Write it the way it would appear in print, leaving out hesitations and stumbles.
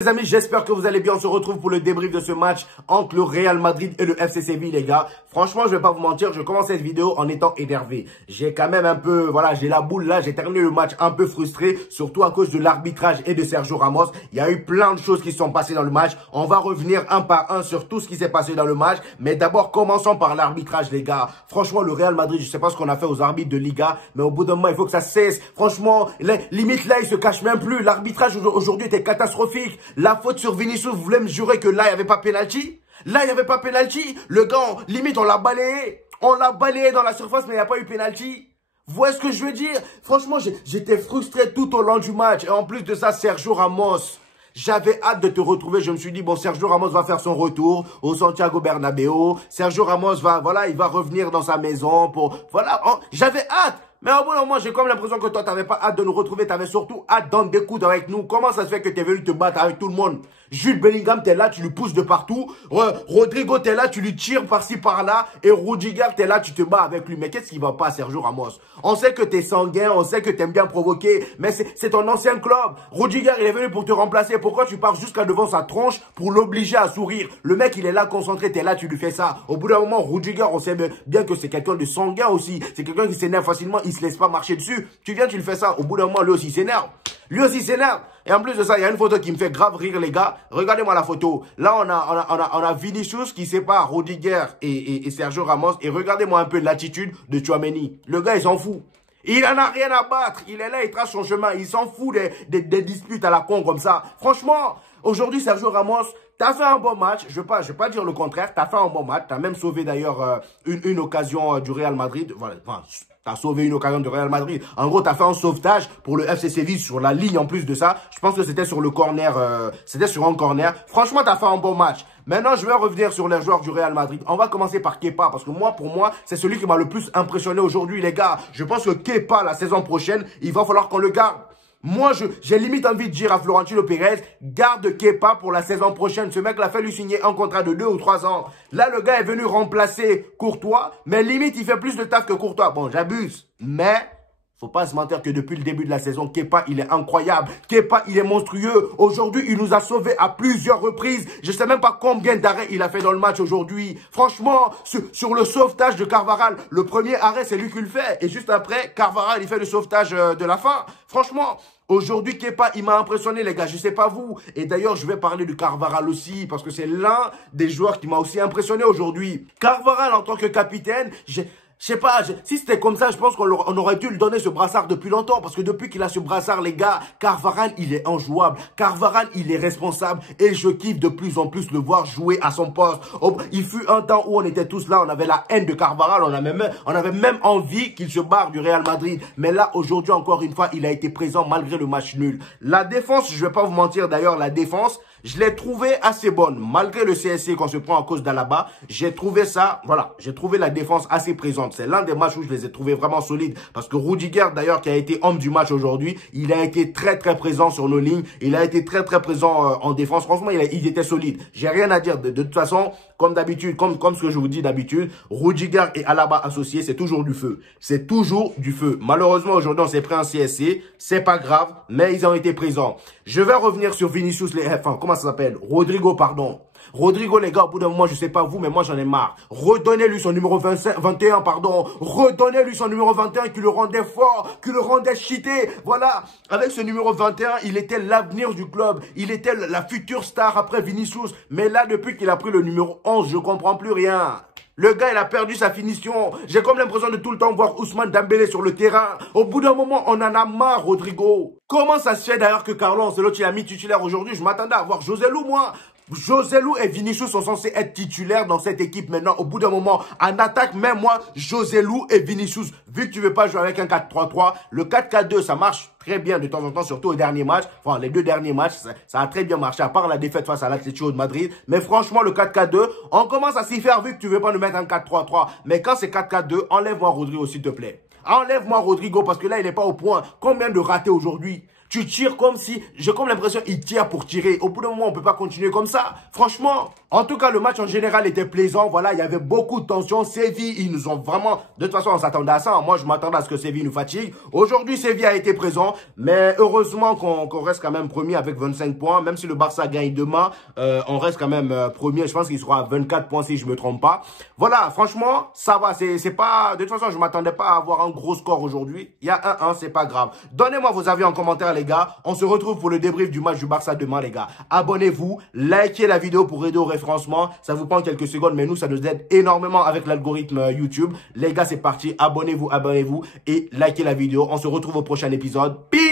Les amis, j'espère que vous allez bien. On se retrouve pour le débrief de ce match entre le Real Madrid et le FC Séville, les gars. Franchement, je vais pas vous mentir, je commence cette vidéo en étant énervé. J'ai quand même un peu, voilà, j'ai la boule là. J'ai terminé le match un peu frustré, surtout à cause de l'arbitrage et de Sergio Ramos. Il y a eu plein de choses qui se sont passées dans le match. On va revenir un par un sur tout ce qui s'est passé dans le match. Mais d'abord, commençons par l'arbitrage, les gars. Franchement, le Real Madrid, je sais pas ce qu'on a fait aux arbitres de Liga, mais au bout d'un moment, il faut que ça cesse. Franchement, limite là, ils se cachent même plus. L'arbitrage aujourd'hui était catastrophique. La faute sur Vinicius, vous voulez me jurer que là, il n'y avait pas pénalty? Là, il n'y avait pas pénalty. Le gars, limite, on l'a balayé. On l'a balayé dans la surface, mais il n'y a pas eu pénalty. Vous voyez ce que je veux dire? Franchement, j'étais frustré tout au long du match. Et en plus de ça, Sergio Ramos, j'avais hâte de te retrouver. Je me suis dit, bon, Sergio Ramos va faire son retour au Santiago Bernabéu. Sergio Ramos va, voilà, il va revenir dans sa maison pour, voilà, j'avais hâte. Mais au bout d'un moment, j'ai comme l'impression que toi, t'avais pas hâte de nous retrouver. T'avais surtout hâte d'en découdre avec nous. Comment ça se fait que t'es venu te battre avec tout le monde? Jude Bellingham, t'es là, tu lui pousses de partout. Rodrigo, t'es là, tu lui tires par-ci, par-là. Et Rudiger, t'es là, tu te bats avec lui. Mais qu'est-ce qui va pas, Sergio Ramos? On sait que t'es sanguin, on sait que t'aimes bien provoquer. Mais c'est ton ancien club. Rudiger, il est venu pour te remplacer. Pourquoi tu pars jusqu'à devant sa tronche pour l'obliger à sourire? Le mec, il est là concentré, t'es là, tu lui fais ça. Au bout d'un moment, Rudiger, on sait bien que c'est quelqu'un de sanguin aussi. C'est quelqu'un qui s'énerve facilement. Il se laisse pas marcher dessus. Tu viens, tu le fais ça. Au bout d'un moment, lui aussi s'énerve. Lui aussi s'énerve. Et en plus de ça, il y a une photo qui me fait grave rire, les gars. Regardez-moi la photo. Là, on a Vinicius qui sépare Rudiger et Sergio Ramos. Et regardez-moi un peu l'attitude de Tchouaméni. Le gars, il s'en fout. Il en a rien à battre. Il est là, il trace son chemin. Il s'en fout des disputes à la con comme ça. Franchement, aujourd'hui, Sergio Ramos, t'as fait un bon match. Je vais pas dire le contraire. T'as fait un bon match. T'as même sauvé d'ailleurs une occasion du Real Madrid. Voilà. Enfin, t'as sauvé une occasion du Real Madrid. En gros, t'as fait un sauvetage pour le FC Séville sur la ligne en plus de ça. Je pense que c'était sur le corner. C'était sur un corner. Franchement, t'as fait un bon match. Maintenant, je vais revenir sur les joueurs du Real Madrid. On va commencer par Kepa, parce que pour moi, c'est celui qui m'a le plus impressionné aujourd'hui, les gars. Je pense que Kepa, la saison prochaine, il va falloir qu'on le garde. Moi, j'ai limite envie de dire à Florentino Pérez, garde Kepa pour la saison prochaine. Ce mec l'a fait lui signer un contrat de 2 ou 3 ans. Là, le gars est venu remplacer Courtois, mais limite, il fait plus de taf que Courtois. Bon, j'abuse, mais faut pas se mentir que depuis le début de la saison, Kepa, il est incroyable. Kepa, il est monstrueux. Aujourd'hui, il nous a sauvés à plusieurs reprises. Je sais même pas combien d'arrêts il a fait dans le match aujourd'hui. Franchement, sur le sauvetage de Carvajal, le premier arrêt, c'est lui qui le fait. Et juste après, Carvajal, il fait le sauvetage de la fin. Franchement, aujourd'hui, Kepa, il m'a impressionné, les gars. Je sais pas vous. Et d'ailleurs, je vais parler de Carvajal aussi, parce que c'est l'un des joueurs qui m'a aussi impressionné aujourd'hui. Carvajal, en tant que capitaine, je sais pas, si c'était comme ça, je pense qu'on aurait dû lui donner ce brassard depuis longtemps. Parce que depuis qu'il a ce brassard, les gars, Carvajal, il est injouable. Carvajal, il est responsable. Et je kiffe de plus en plus le voir jouer à son poste. Il fut un temps où on était tous là, on avait la haine de Carvajal. On avait même envie qu'il se barre du Real Madrid. Mais là, aujourd'hui, encore une fois, il a été présent malgré le match nul. La défense, je vais pas vous mentir d'ailleurs, la défense, je l'ai trouvé assez bonne. Malgré le CSC qu'on se prend à cause d'Alaba, j'ai trouvé ça, voilà, j'ai trouvé la défense assez présente. C'est l'un des matchs où je les ai trouvés vraiment solides. Parce que Rudiger, d'ailleurs, qui a été homme du match aujourd'hui, il a été très présent sur nos lignes. Il a été très présent en défense. Franchement, il était solide. J'ai rien à dire. De toute façon, comme d'habitude, comme ce que je vous dis d'habitude, Rudiger et Alaba associés, c'est toujours du feu. C'est toujours du feu. Malheureusement, aujourd'hui, on s'est pris un CSC. C'est pas grave, mais ils ont été présents. Je vais revenir sur Vinicius, comment ça s'appelle? Rodrigo, pardon. Rodrigo, les gars, au bout d'un moment, je sais pas vous, mais moi, j'en ai marre. Redonnez-lui son numéro 21, pardon. Redonnez-lui son numéro 21 qui le rendait fort, qui le rendait cheaté. Voilà. Avec ce numéro 21, il était l'avenir du club. Il était la future star après Vinicius. Mais là, depuis qu'il a pris le numéro 11, je comprends plus rien. Le gars, il a perdu sa finition. J'ai comme l'impression de tout le temps voir Ousmane Dembélé sur le terrain. Au bout d'un moment, on en a marre, Rodrigo. Comment ça se fait d'ailleurs que Carlo Ancelotti l'a mis titulaire aujourd'hui? Je m'attendais à voir Joselu, moi. Joselu et Vinicius sont censés être titulaires dans cette équipe maintenant. Au bout d'un moment, en attaque, même moi, Joselu et Vinicius, vu que tu veux pas jouer avec un 4-3-3, le 4-4-2, ça marche très bien de temps en temps, surtout au dernier match. Enfin, les 2 derniers matchs, ça a très bien marché, à part la défaite face à l'Atlético de Madrid. Mais franchement, le 4-4-2, on commence à s'y faire vu que tu veux pas nous mettre un 4-3-3. Mais quand c'est 4-4-2, enlève-moi Rodrigo, s'il te plaît. Enlève-moi Rodrigo, parce que là, il n'est pas au point. Combien de ratés aujourd'hui? Tu tires comme si, j'ai comme l'impression qu'il tire pour tirer. Au bout d'un moment, on peut pas continuer comme ça. Franchement. En tout cas, le match en général était plaisant. Voilà, il y avait beaucoup de tension. Séville, ils nous ont vraiment, de toute façon, on s'attendait à ça. Moi, je m'attendais à ce que Séville nous fatigue. Aujourd'hui, Séville a été présent. Mais heureusement qu'on reste quand même premier avec 25 points. Même si le Barça gagne demain, on reste quand même premier. Je pense qu'il sera à 24 points si je me trompe pas. Voilà, franchement, ça va. C'est pas, de toute façon, je m'attendais pas à avoir un gros score aujourd'hui. Il y a 1-1, c'est pas grave. Donnez-moi vos avis en commentaire, les gars. On se retrouve pour le débrief du match du Barça demain, les gars. Abonnez-vous, likez la vidéo pour aider au référencement. Ça vous prend quelques secondes, mais nous, ça nous aide énormément avec l'algorithme YouTube. Les gars, c'est parti. Abonnez-vous et likez la vidéo. On se retrouve au prochain épisode. Peace!